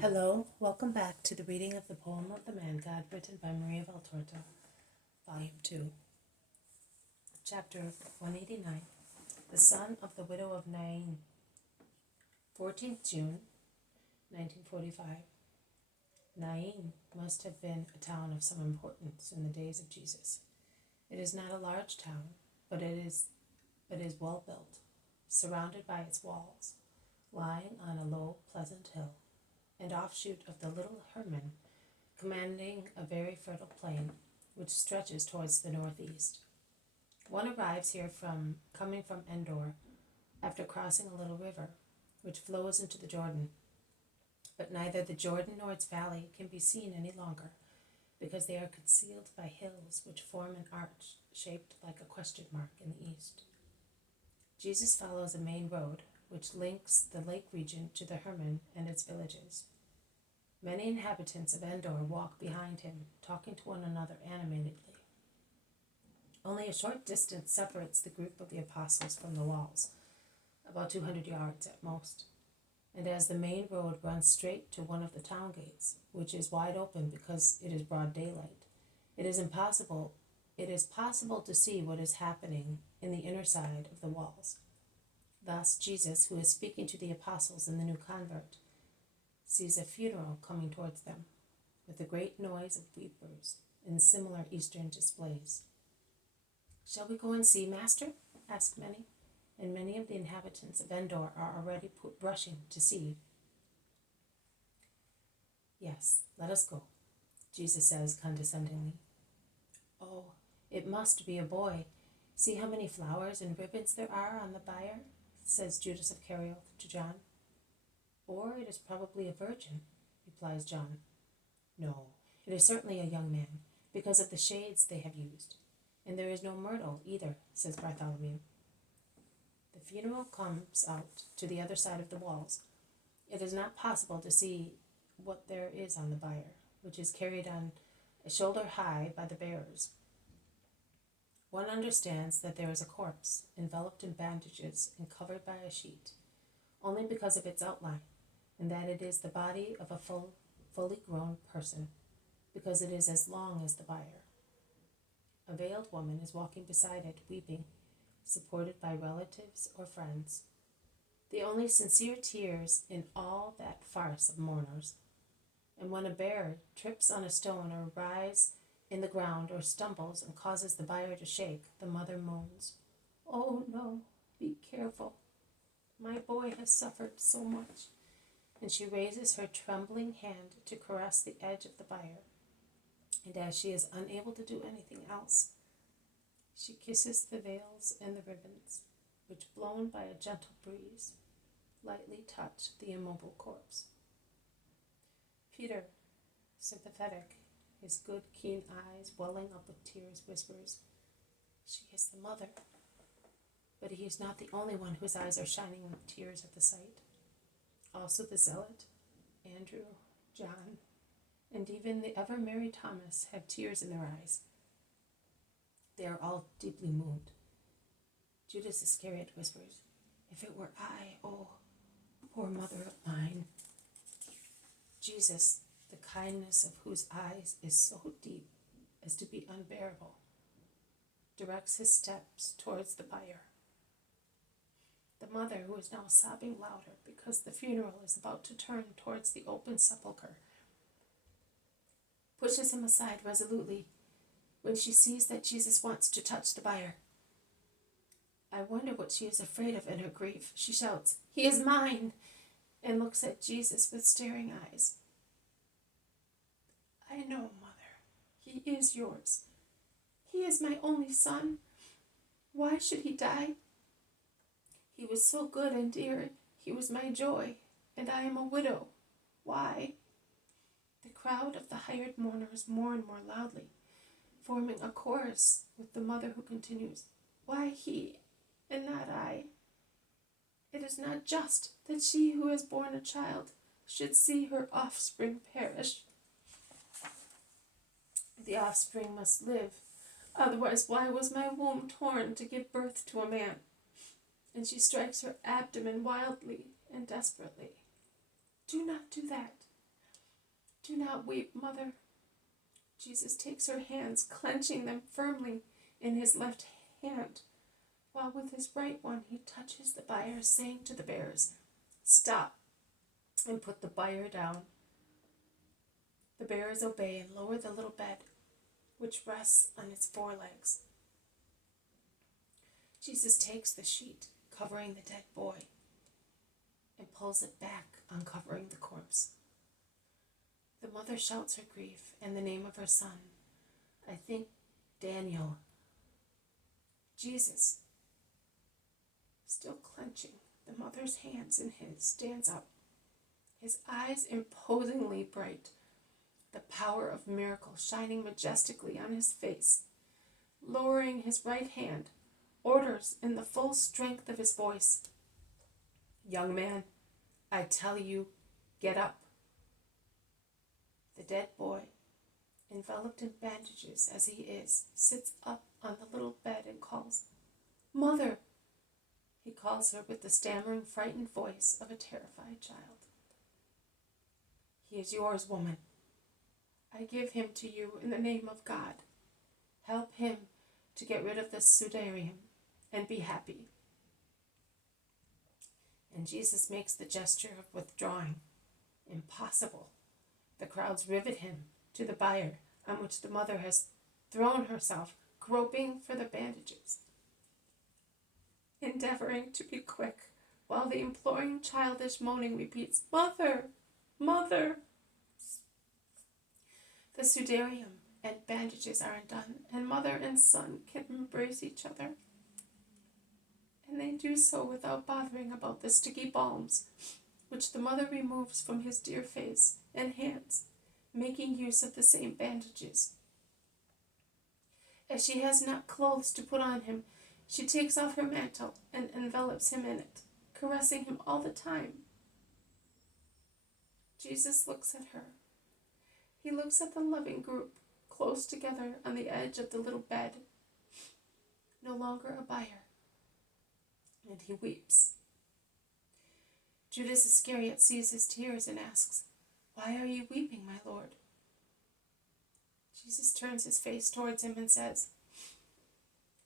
Hello, welcome back to the reading of the poem of the Man God written by Maria Valtorta, Volume 2, Chapter 189, The Son of the Widow of Nain, 14th June, 1945. Nain must have been a town of some importance in the days of Jesus. It is not a large town, but it is well built, surrounded by its walls, lying on a low, pleasant hill, and offshoot of the little Hermon, commanding a very fertile plain which stretches towards the northeast. One arrives here coming from Endor after crossing a little river which flows into the Jordan, but neither the Jordan nor its valley can be seen any longer because they are concealed by hills which form an arch shaped like a question mark in the east. Jesus follows a main road which links the lake region to the Hermon and its villages. Many inhabitants of Endor walk behind him, talking to one another animatedly. Only a short distance separates the group of the apostles from the walls, about 200 yards at most, and as the main road runs straight to one of the town gates, which is wide open because it is broad daylight, it is possible to see what is happening in the inner side of the walls. Thus Jesus, who is speaking to the apostles and the new convert, sees a funeral coming towards them, with a great noise of weepers and similar Eastern displays. "Shall we go and see, Master?" ask many, and many of the inhabitants of Endor are already rushing to see. "Yes, let us go," Jesus says condescendingly. "Oh, it must be a boy. See how many flowers and ribbons there are on the bier," says Judas of Kerioth to John. "Or it is probably a virgin," replies John. "No, it is certainly a young man, because of the shades they have used. And there is no myrtle either," says Bartholomew. The funeral comes out to the other side of the walls. It is not possible to see what there is on the bier, which is carried on shoulder high by the bearers. One understands that there is a corpse, enveloped in bandages and covered by a sheet, only because of its outline, and that it is the body of a fully grown person, because it is as long as the bier. A veiled woman is walking beside it, weeping, supported by relatives or friends, the only sincere tears in all that farce of mourners. And when a bearer trips on a stone or rises in the ground or stumbles and causes the bier to shake, the mother moans, "Oh no, be careful. My boy has suffered so much." And she raises her trembling hand to caress the edge of the bier, and as she is unable to do anything else, she kisses the veils and the ribbons, which, blown by a gentle breeze, lightly touch the immobile corpse. Peter, sympathetic, his good, keen eyes welling up with tears, whispers, "She is the mother." But he is not the only one whose eyes are shining with tears at the sight. Also the zealot, Andrew, John, and even the ever-merry Thomas have tears in their eyes. They are all deeply moved. Judas Iscariot whispers, "If it were I, oh, poor mother of mine." Jesus, the kindness of whose eyes is so deep as to be unbearable, directs his steps towards the bier. The mother, who is now sobbing louder because the funeral is about to turn towards the open sepulchre, pushes him aside resolutely when she sees that Jesus wants to touch the bier. I wonder what she is afraid of in her grief. She shouts, "He is mine!" and looks at Jesus with staring eyes. "I know, Mother. He is yours. He is my only son. Why should he die? He was so good and dear. He was my joy, and I am a widow. Why?" The crowd of the hired mourners mourn more loudly, forming a chorus with the mother, who continues, "Why he, and not I? It is not just that she who has borne a child should see her offspring perish. The offspring must live. Otherwise, why was my womb torn to give birth to a man?" And she strikes her abdomen wildly and desperately. "Do not do that. Do not weep, mother. Jesus takes her hands, clenching them firmly in his left hand, while with his right one he touches the bier, saying to the bearers, "Stop, and put the bier down." The bearers obey and lower the little bed, which rests on its four legs. Jesus takes the sheet covering the dead boy and pulls it back, uncovering the corpse. The mother shouts her grief and the name of her son. I think Daniel. Jesus, still clenching the mother's hands in his, stands up, his eyes imposingly bright, the power of miracle shining majestically on his face. Lowering his right hand, orders in the full strength of his voice, "Young man, I tell you, get up." The dead boy, enveloped in bandages as he is, sits up on the little bed and calls, "Mother!" He calls her with the stammering, frightened voice of a terrified child. "He is yours, woman. I give him to you in the name of God. Help him to get rid of the sudarium and be happy." And Jesus makes the gesture of withdrawing. Impossible. The crowds rivet him to the bier on which the mother has thrown herself, groping for the bandages, endeavoring to be quick, while the imploring childish moaning repeats, "Mother! Mother!" The sudarium and bandages are undone, and mother and son can embrace each other. And they do so without bothering about the sticky balms, which the mother removes from his dear face and hands, making use of the same bandages. As she has not clothes to put on him, she takes off her mantle and envelops him in it, caressing him all the time. Jesus looks at her. He looks at the loving group, close together on the edge of the little bed, no longer a bier, and he weeps. Judas Iscariot sees his tears and asks, "Why are you weeping, my Lord?" Jesus turns his face towards him and says,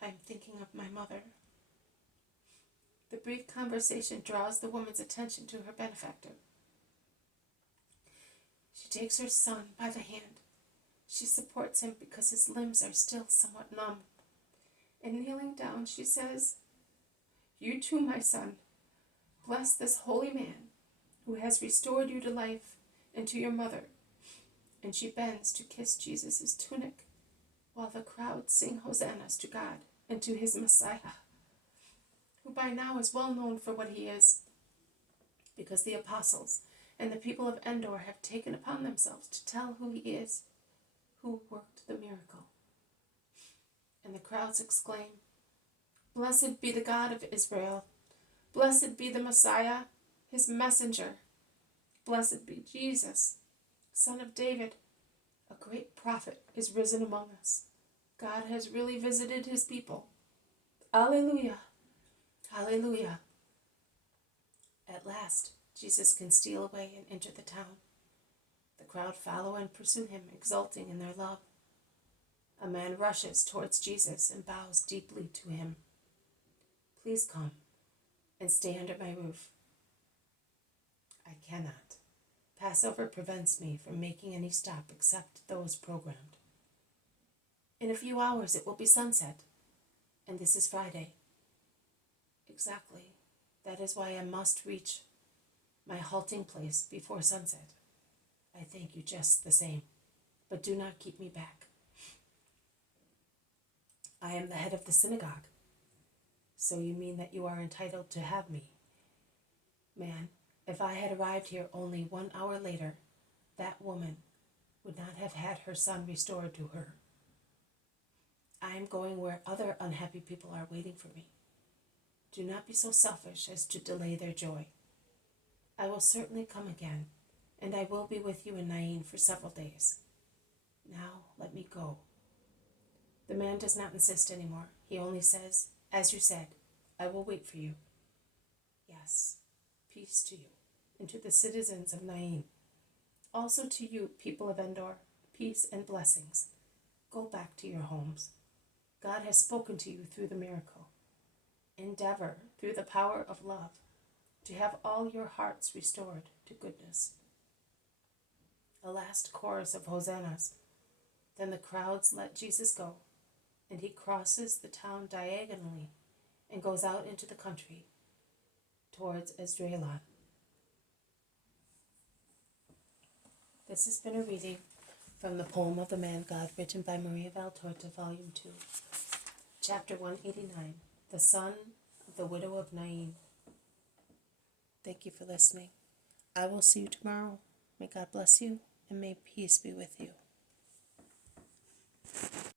"I'm thinking of my mother." The brief conversation draws the woman's attention to her benefactor. She takes her son by the hand. She supports him because his limbs are still somewhat numb. And kneeling down, she says, "You too, my son, bless this holy man who has restored you to life and to your mother." And she bends to kiss Jesus' tunic, while the crowd sing hosannas to God and to his Messiah, who by now is well known for what he is, because the apostles and the people of Endor have taken upon themselves to tell who he is, who worked the miracle. And the crowds exclaim, "Blessed be the God of Israel. Blessed be the Messiah, his messenger. Blessed be Jesus, Son of David. A great prophet is risen among us. God has really visited his people. Alleluia, alleluia." At last, Jesus can steal away and enter the town. The crowd follow and pursue him, exulting in their love. A man rushes towards Jesus and bows deeply to him. "Please come and stay under my roof." "I cannot. Passover prevents me from making any stop except those programmed. In a few hours it will be sunset, and this is Friday." "Exactly. That is why I must reach my halting place before sunset. I thank you just the same, but do not keep me back. I am the head of the synagogue." "So you mean that you are entitled to have me?" "Man, if I had arrived here only 1 hour later, that woman would not have had her son restored to her. I am going where other unhappy people are waiting for me. Do not be so selfish as to delay their joy. I will certainly come again, and I will be with you in Nain for several days. Now let me go." The man does not insist anymore. He only says, "As you said, I will wait for you." "Yes, peace to you, and to the citizens of Nain." Also to you, people of Endor, peace and blessings. Go back to your homes. God has spoken to you through the miracle. Endeavor, through the power of love, to have all your hearts restored to goodness. A last chorus of hosannas. Then the crowds let Jesus go, and he crosses the town diagonally and goes out into the country towards Esdraelon. This has been a reading from the poem of the Man God, written by Maria Valtorta, Volume 2, Chapter 189, The Son of the Widow of Nain. Thank you for listening. I will see you tomorrow. May God bless you, and may peace be with you.